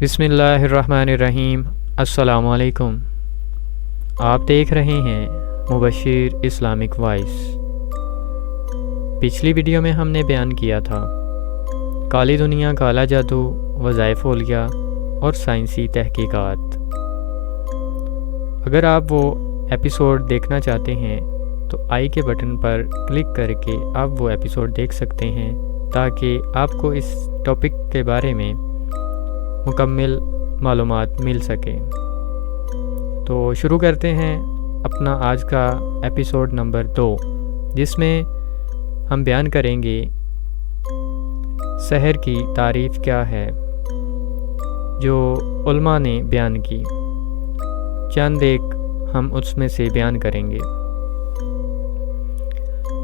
بسم اللہ الرحمن الرحیم۔ السلام علیکم۔ آپ دیکھ رہے ہیں مبشر اسلامک وائس۔ پچھلی ویڈیو میں ہم نے بیان کیا تھا کالی دنیا، کالا جادو، وظائف اولیاء اور سائنسی تحقیقات۔ اگر آپ وہ ایپیسوڈ دیکھنا چاہتے ہیں تو آئی کے بٹن پر کلک کر کے آپ وہ ایپیسوڈ دیکھ سکتے ہیں تاکہ آپ کو اس ٹاپک کے بارے میں مکمل معلومات مل سکیں۔ تو شروع کرتے ہیں اپنا آج کا ایپیسوڈ نمبر 2، جس میں ہم بیان کریں گے سحر کی تعریف کیا ہے جو علماء نے بیان کی۔ چند ایک ہم اس میں سے بیان کریں گے۔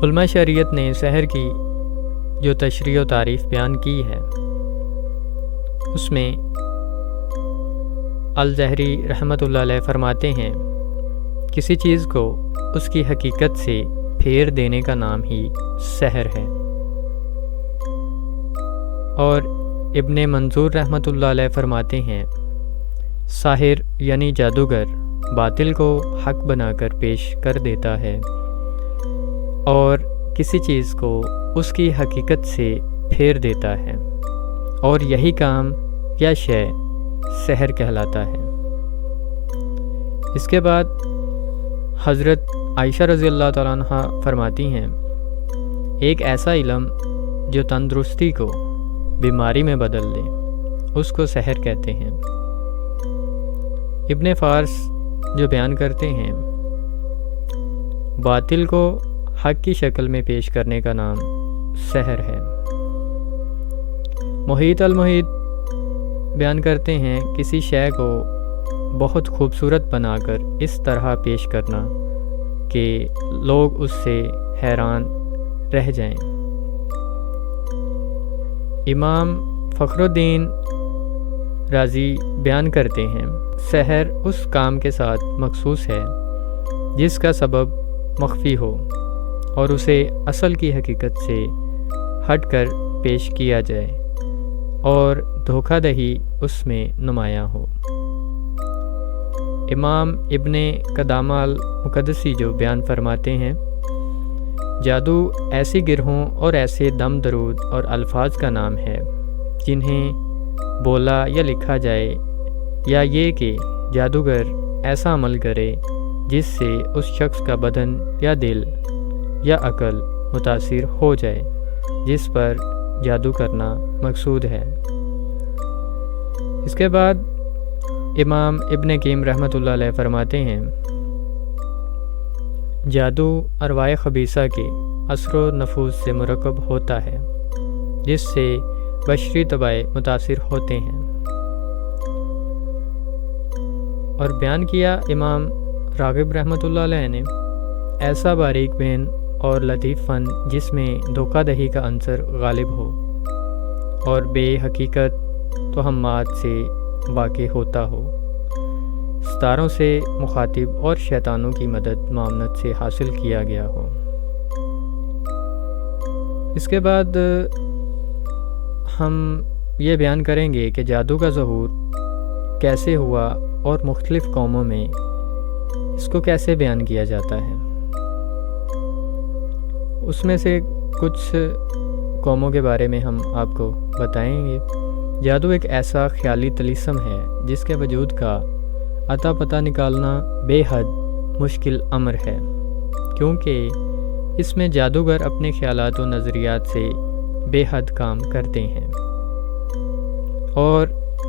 علماء شریعت نے سحر کی جو تشریح و تعریف بیان کی ہے، اس میں الظہری رحمۃ اللہ علیہ فرماتے ہیں کسی چیز کو اس کی حقیقت سے پھیر دینے کا نام ہی سحر ہے۔ اور ابن منظور رحمۃ اللہ علیہ فرماتے ہیں ساحر یعنی جادوگر باطل کو حق بنا کر پیش کر دیتا ہے اور کسی چیز کو اس کی حقیقت سے پھیر دیتا ہے، اور یہی کام یا شے سحر کہلاتا ہے۔ اس کے بعد حضرت عائشہ رضی اللہ تعالیٰ عنہ فرماتی ہیں ایک ایسا علم جو تندرستی کو بیماری میں بدل دے اس کو سحر کہتے ہیں۔ ابن فارس جو بیان کرتے ہیں باطل کو حق کی شکل میں پیش کرنے کا نام سحر ہے۔ محیط المحیط بیان کرتے ہیں کسی شے کو بہت خوبصورت بنا کر اس طرح پیش کرنا کہ لوگ اس سے حیران رہ جائیں۔ امام فخر الدین رازی بیان کرتے ہیں سحر اس کام کے ساتھ مخصوص ہے جس کا سبب مخفی ہو اور اسے اصل کی حقیقت سے ہٹ کر پیش کیا جائے اور دھوکہ دہی اس میں نمایاں ہو۔ امام ابن قدامہ المقدسی جو بیان فرماتے ہیں جادو ایسی گروہوں اور ایسے دم درود اور الفاظ کا نام ہے جنہیں بولا یا لکھا جائے، یا یہ کہ جادوگر ایسا عمل کرے جس سے اس شخص کا بدن یا دل یا عقل متاثر ہو جائے جس پر جادو کرنا مقصود ہے۔ اس کے بعد امام ابن قیم رحمۃ اللہ علیہ فرماتے ہیں جادو ارواح خبیثہ کے اثر و نفوذ سے مرکب ہوتا ہے جس سے بشری طبائع متاثر ہوتے ہیں۔ اور بیان کیا امام راغب رحمۃ اللہ علیہ نے ایسا باریک بین اور لطیف فن جس میں دھوکہ دہی کا عنصر غالب ہو اور بے حقیقت توہمات سے واقع ہوتا ہو، ستاروں سے مخاطب اور شیطانوں کی مدد معاونت سے حاصل کیا گیا ہو۔ اس کے بعد ہم یہ بیان کریں گے کہ جادو کا ظہور کیسے ہوا اور مختلف قوموں میں اس کو کیسے بیان کیا جاتا ہے۔ اس میں سے کچھ قوموں کے بارے میں ہم آپ کو بتائیں گے۔ جادو ایک ایسا خیالی طلسم ہے جس کے وجود کا اتا پتہ نکالنا بے حد مشکل امر ہے، کیونکہ اس میں جادوگر اپنے خیالات و نظریات سے بے حد کام کرتے ہیں اور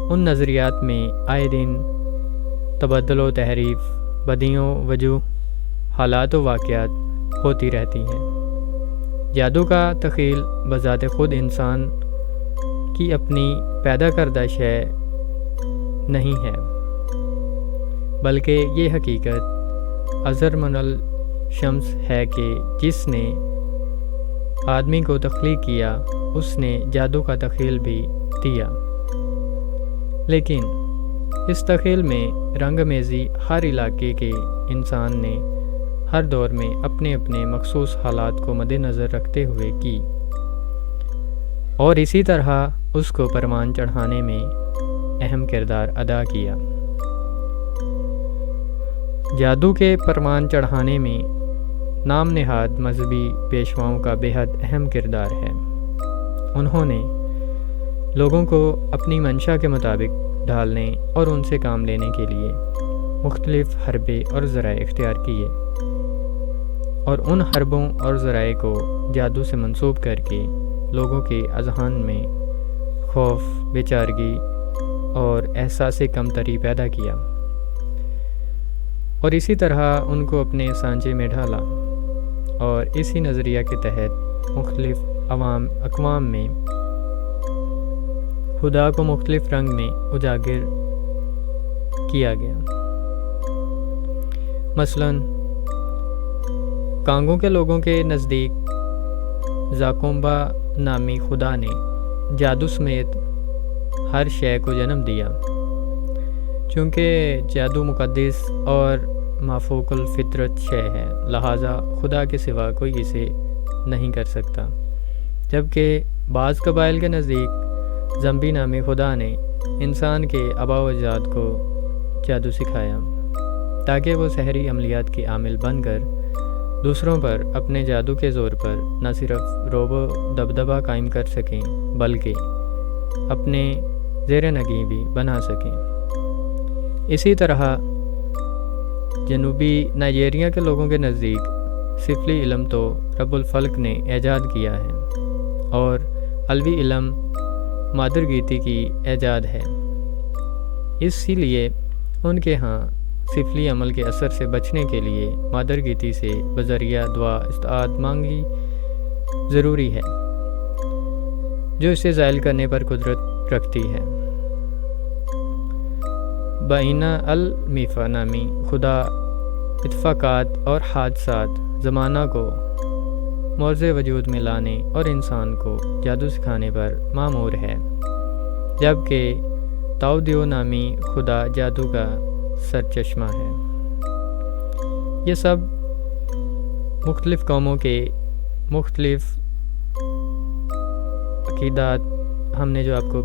ان نظریات میں آئے دن تبدل و تحریف، بدیوں وجوہ، حالات و واقعات ہوتی رہتی ہیں۔ جادو کا تخیل بذات خود انسان کی اپنی پیدا کردہ شے نہیں ہے، بلکہ یہ حقیقت ازر من الشمس ہے کہ جس نے آدمی کو تخلیق کیا اس نے جادو کا تخیل بھی دیا، لیکن اس تخیل میں رنگ میزی ہر علاقے کے انسان نے ہر دور میں اپنے اپنے مخصوص حالات کو مد نظر رکھتے ہوئے کی، اور اسی طرح اس کو پروان چڑھانے میں اہم کردار ادا کیا۔ جادو کے پروان چڑھانے میں نام نہاد مذہبی پیشواؤں کا بیحد اہم کردار ہے۔ انہوں نے لوگوں کو اپنی منشا کے مطابق ڈھالنے اور ان سے کام لینے کے لیے مختلف حربے اور ذرائع اختیار کیے، اور ان حربوں اور ذرائع کو جادو سے منسوب کر کے لوگوں کے اذہان میں خوف، بے چارگی اور احساس کمتری پیدا کیا، اور اسی طرح ان کو اپنے سانچے میں ڈھالا، اور اسی نظریہ کے تحت مختلف اقوام میں خدا کو مختلف رنگ میں اجاگر کیا گیا۔ مثلاً کانگو کے لوگوں کے نزدیک زاکومبا نامی خدا نے جادو سمیت ہر شے کو جنم دیا۔ چونکہ جادو مقدس اور مافوق الفطرت شے ہے، لہٰذا خدا کے سوا کوئی اسے نہیں کر سکتا، جبکہ بعض قبائل کے نزدیک زمبی نامی خدا نے انسان کے آباء و اجداد کو جادو سکھایا تاکہ وہ سحری عملیات کے عامل بن کر دوسروں پر اپنے جادو کے زور پر نہ صرف رعب و دبدبہ قائم کر سکیں بلکہ اپنے زیر نگیں بھی بنا سکیں۔ اسی طرح جنوبی نائجیریا کے لوگوں کے نزدیک سفلی علم تو رب الفلق نے ایجاد کیا ہے، اور علوی علم مادر گیتی کی ایجاد ہے۔ اسی لیے ان کے ہاں سفلی عمل کے اثر سے بچنے کے لیے مادر گیتی سے بذریعہ دعا استعاد مانگی ضروری ہے، جو اسے زائل کرنے پر قدرت رکھتی ہے۔ بائنا المیفا نامی خدا اتفاقات اور حادثات زمانہ کو موضع وجود میں لانے اور انسان کو جادو سکھانے پر مامور ہے، جبکہ تاؤ دیو نامی خدا جادو کا سرچشمہ ہے۔ یہ سب مختلف قوموں کے مختلف عقیدات ہم نے جو آپ کو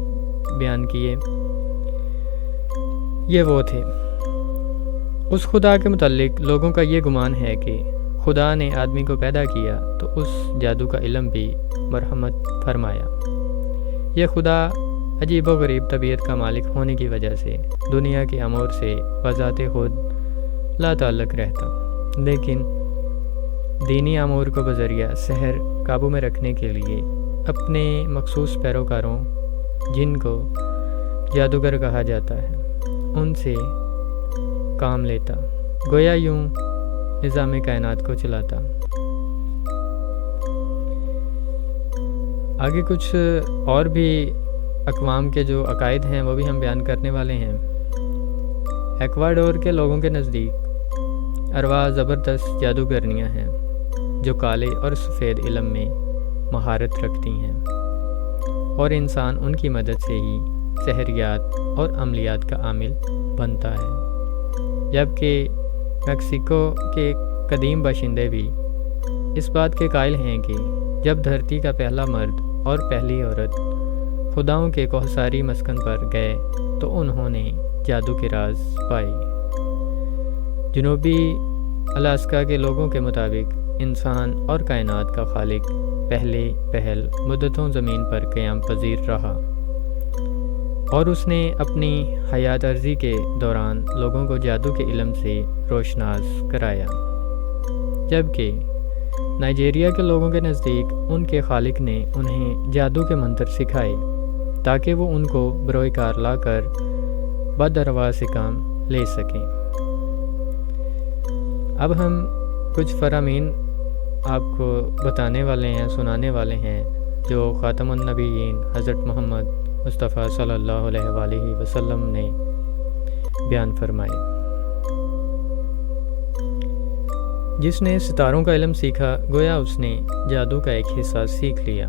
بیان کیے، یہ وہ تھے۔ اس خدا کے متعلق لوگوں کا یہ گمان ہے کہ خدا نے آدمی کو پیدا کیا تو اس جادو کا علم بھی مرحمت فرمایا۔ یہ خدا عجیب و غریب طبیعت کا مالک ہونے کی وجہ سے دنیا کے امور سے بذات خود لا تعلق رہتا، لیکن دینی امور کو بذریعہ سحر قابو میں رکھنے کے لیے اپنے مخصوص پیروکاروں، جن کو جادوگر کہا جاتا ہے، ان سے کام لیتا، گویا یوں نظام کائنات کو چلاتا۔ آگے کچھ اور بھی اقوام کے جو عقائد ہیں وہ بھی ہم بیان کرنے والے ہیں۔ ایکواڈور کے لوگوں کے نزدیک ارواح زبردست جادوگرنیاں ہیں جو کالے اور سفید علم میں مہارت رکھتی ہیں، اور انسان ان کی مدد سے ہی سحریات اور عملیات کا عامل بنتا ہے، جبکہ میکسیکو کے قدیم باشندے بھی اس بات کے قائل ہیں کہ جب دھرتی کا پہلا مرد اور پہلی عورت خداؤں کے کوہساری مسکن پر گئے تو انہوں نے جادو کے راز پائے۔ جنوبی الاسکا کے لوگوں کے مطابق انسان اور کائنات کا خالق پہل مدتوں زمین پر قیام پذیر رہا، اور اس نے اپنی حیات عرضی کے دوران لوگوں کو جادو کے علم سے روشناس کرایا، جبکہ نائجیریا کے لوگوں کے نزدیک ان کے خالق نے انہیں جادو کے منتر سکھائے تاکہ وہ ان کو بروئے کار لا کر بد ارواح سے کام لے سکیں۔ اب ہم کچھ فرامین آپ کو بتانے والے ہیں، سنانے والے ہیں، جو خاتم النبیین حضرت محمد مصطفیٰ صلی اللہ علیہ وآلہ وسلم نے بیان فرمائے۔ جس نے ستاروں کا علم سیکھا گویا اس نے جادو کا ایک حصہ سیکھ لیا،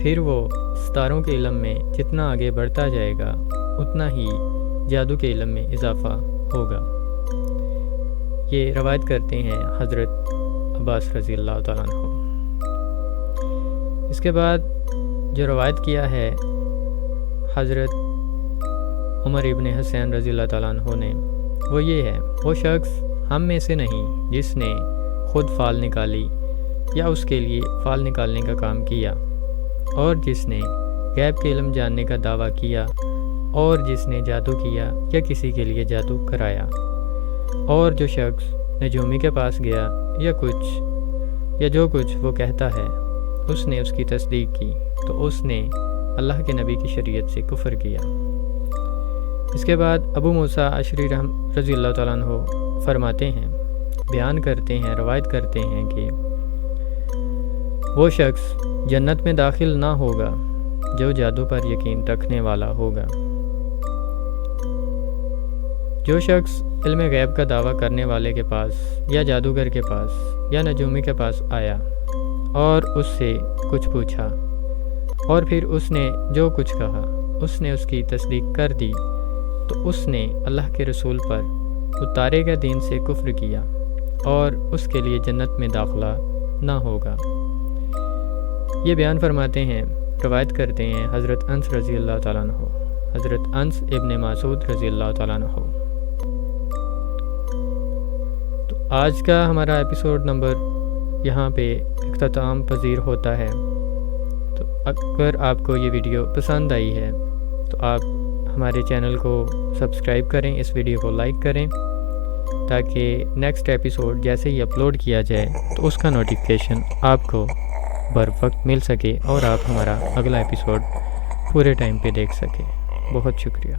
پھر وہ ستاروں کے علم میں جتنا آگے بڑھتا جائے گا اتنا ہی جادو کے علم میں اضافہ ہوگا۔ یہ روایت کرتے ہیں حضرت عباس رضی اللہ تعالیٰ عنہ۔ اس کے بعد جو روایت کیا ہے حضرت عمر ابن حسین رضی اللہ تعالیٰ عنہ نے وہ یہ ہے، وہ شخص ہم میں سے نہیں جس نے خود فال نکالی یا اس کے لیے فال نکالنے کا کام کیا، اور جس نے غیب کے علم جاننے کا دعویٰ کیا، اور جس نے جادو کیا یا کسی کے لیے جادو کرایا، اور جو شخص نجومی کے پاس گیا یا جو کچھ وہ کہتا ہے اس نے اس کی تصدیق کی، تو اس نے اللہ کے نبی کی شریعت سے کفر کیا۔ اس کے بعد ابو موسیٰ اشعری رضی اللہ تعالیٰ عنہ فرماتے ہیں، بیان کرتے ہیں، روایت کرتے ہیں کہ وہ شخص جنت میں داخل نہ ہوگا جو جادو پر یقین رکھنے والا ہوگا۔ جو شخص علم غیب کا دعویٰ کرنے والے کے پاس یا جادوگر کے پاس یا نجومی کے پاس آیا اور اس سے کچھ پوچھا، اور پھر اس نے جو کچھ کہا اس نے اس کی تصدیق کر دی، تو اس نے اللہ کے رسول پر اتارے گئے دین سے کفر کیا، اور اس کے لیے جنت میں داخلہ نہ ہوگا۔ یہ بیان فرماتے ہیں، روایت کرتے ہیں حضرت انس رضی اللہ تعالیٰ عنہ، حضرت انس ابن مسعود رضی اللہ تعالیٰ عنہ۔ تو آج کا ہمارا ایپیسوڈ نمبر یہاں پہ اختتام پذیر ہوتا ہے۔ تو اگر آپ کو یہ ویڈیو پسند آئی ہے تو آپ ہمارے چینل کو سبسکرائب کریں، اس ویڈیو کو لائک کریں، تاکہ نیکسٹ ایپیسوڈ جیسے ہی اپلوڈ کیا جائے تو اس کا نوٹیفیکیشن آپ کو بر وقت مل سکے اور آپ ہمارا اگلا ایپیسوڈ پورے ٹائم پہ دیکھ سکیں۔ بہت شکریہ۔